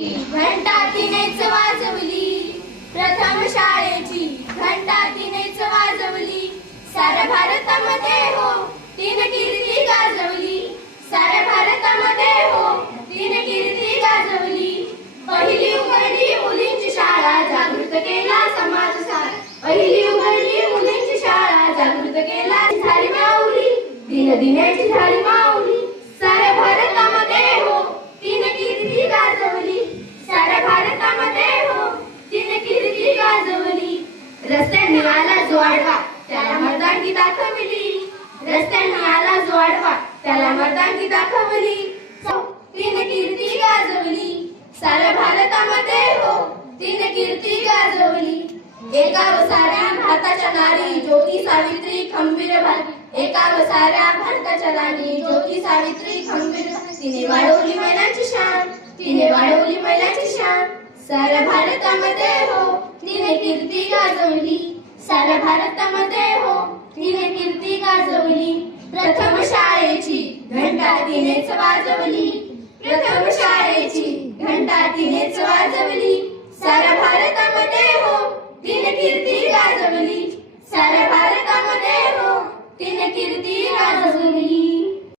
घंटा तिनेच वाजवली, प्रथम शाळेची घंटा तिनेच वाजवली. साऱ्या भारतामध्ये हो तिने कीर्ती गाजवली, साऱ्या भारतामध्ये हो तिने कीर्ती गाजवली. पहिली उघडली मुलींची शाळा, जागृत केला समाज सारा. पहिली उघडली मुलींची शाळा, जागृत केला झाली माऊली, दिन दिनाची झाली माऊली. साऱ्या भारतामध्ये हो तिने कीर्ती गाजवली, साऱ्या भारतामध्ये हो तिने कीर्ती गाजवली. रस्त्यांनी आला जो आडवा त्याला मर्दांगी दाखवली, रस्त्यांनी आला जो आडवा त्याला मर्दांगी दाखवली. तिने कीर्ती गाजवली, साऱ्या भारतामध्ये हो तिने कीर्ती गाजवली. एका व साऱ्या भारताच्या नारी ज्योती सावित्री खंबीर भागी, एका व साऱ्या भारताच्या नारी ज्योती सावित्री खंबीर भागी. तिने वाढवली महिलांची शान, तिने वाढवली महिलांची शान. साऱ्या भारतामध्ये हो तिने कीर्ती गाजवली, साऱ्या भारतामध्ये हो तिने कीर्ती गाजवली. प्रथम शाळेची घंटा तिनेच वाजवली, प्रथम शाळेची घंटा तिनेच वाजवली.